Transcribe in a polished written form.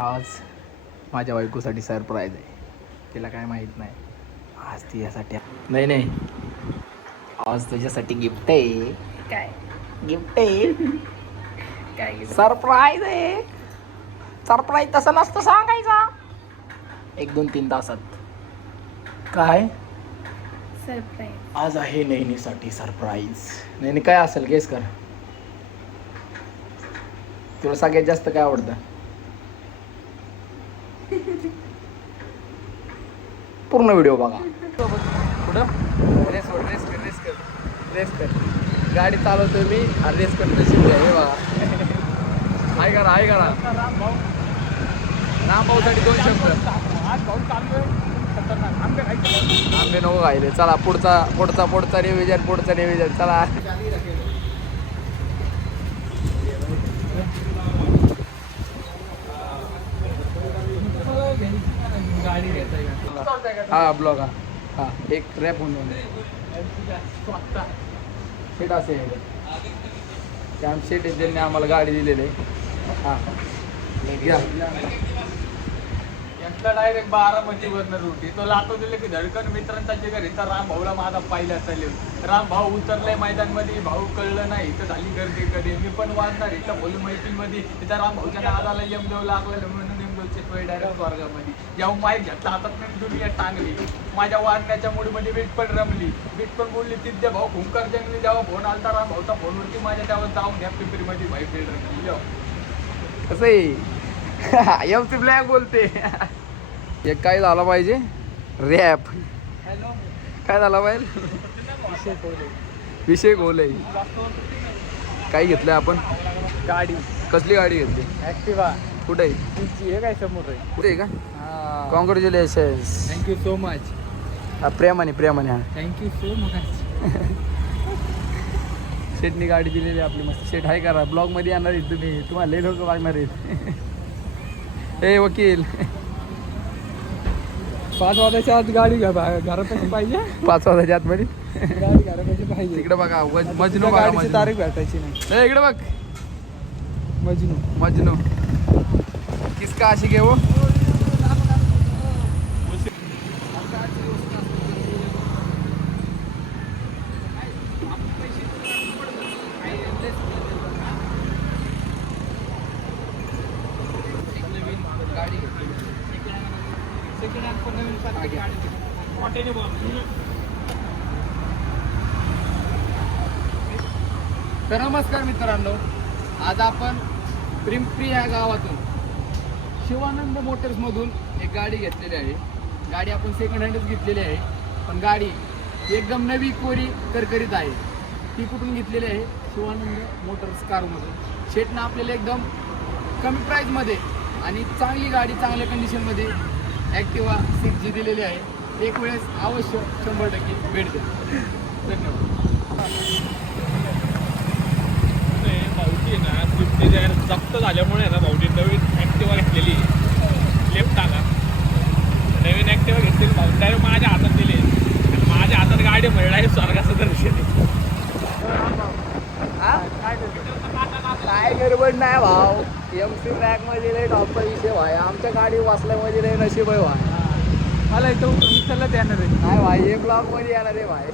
आज माझ्या बायकोसाठी सरप्राईज आहे. तिला काय माहीत नाही. आज ती यासाठी नाही आज तुझ्यासाठी गिफ्ट आहे. काय गिफ्ट आहे. काय सरप्राईज आहे. सरप्राईज तसं नसतं सांगायचा. 1-2-3 तासात. काय सरप्राईज आज आहे नैनीसाठी सरप्राईज. नैनी काय असेल गेस कर. तुला सगळ्यात जास्त काय आवडतं? पूर्ण व्हिडिओ बघा. कुठं रेस कर गाडी चालवतोय मी आणि रेस करतो शिकले. हे बघा हाय करा ना पाऊसाठी 2 शब्द. आंबे नको खायले. चला पुढचा रिव्हिजन चला. हा ब्लॉग हा एक रॅप होऊन शेट असे कॅम्प शेट आहे ज्यांनी आम्हाला गाडी दिलेली आहे. हा घ्या यांचा डायरेक्ट 12 वरनं रूट तो लातो दिले की धडकन मित्रांचा जे घरी तर राम भाऊला माझा पाहिला चालेल. राम भाऊ उतरलाय मैदानमध्ये. भाऊ कळलं नाही तर झाली गर्दी कधी. मी पण वाजणार इथं बोलू मैत्रीमध्ये. तिथं राम भाऊच्या नादाला यम देऊ लागलं म्हणून नेमगोलचे डायरेक्ट स्वर्गामध्ये. जेव्हा माईक घेतला हातात मी दुनिया टांगली. माझ्या वाजण्याच्या मूडमध्ये बीट पण रमली. बीट पण बोलली तिथे भाऊ खुंकर जंगली. जेव्हा फोन आलता राम भाऊचा फोनवरती माझ्या त्यावर जाऊन घ्या पिंपरीमध्ये भाई बीट रमली. कसं आहे एमसी ब्लॅक बोलते. एक काय झाला पाहिजे रॅप. काय झाला पाहिजे विषय गोल आहे. काय घेतलंय आपण? गाडी कसली गाडी घेतली? ऍक्टिवा. कुठे आहे? हे काय समोर आहे? कुठे आहे का? कॉंग्रॅच्युलेशन्स. Thank you so much. प्रेमाने हा थँक्यू सो मच. शेटनी गाडी दिलेली आपली मस्त. शेट हाय करा. ब्लॉग मध्ये येणार आहे तुम्ही. तुम्हाला लई लोक वागणार आहेत. हे वकील 5 वाजायच्या आत गाडी घरापाशी पाहिजे. 5 वाजायच्या आतमध्ये गाडी घरापाशी पाहिजे. इकडे बघा मजनू बघा. गाडीची तारीख भेटायची नाही. इकडे बघ मजनू किसका आशिक है वो? तर नमस्कार मित्रांनो, आज आपण पिंपरी या गावातून शिवानंद मोटर्समधून एक गाडी घेतलेली आहे. गाडी आपण सेकंड हँडच घेतलेली आहे, पण गाडी एकदम नवी कोरी करकरीत आहे. ती कुठून घेतलेली आहे? शिवानंद मोटर्स कारमधून. शेटनं आपल्याला एकदम कमी प्राईजमध्ये आणि चांगली गाडी चांगल्या कंडिशनमध्ये ॲक्टिवा 6G दिलेली आहे. एक वेळेस अवश्य 100% भेट द्या. धन्यवाद. भाऊची ना स्विफ्ट डिझायर जप्त झाल्यामुळे ना भाऊची नवीन ॲक्टिवा घेतलेली लेफ्ट टाका. नवीन ॲक्टिवा घेतलेली भाऊ डायरेक्ट माझ्या हातात दिली आणि माझ्या हातात गाडी मिळणार आहे स्वर्गाचं दर्शन. काय गडबड नाही भाऊ. एमसी ब्लॅक मध्ये लय टॉपचा विषय भाई. आमच्या गाडी वाचल्यामध्ये लय नशीब आहे भाई. मला इथं उतरला येणार आहे. नाही भाई हे ब्लॉग मध्ये येणार आहे भाई.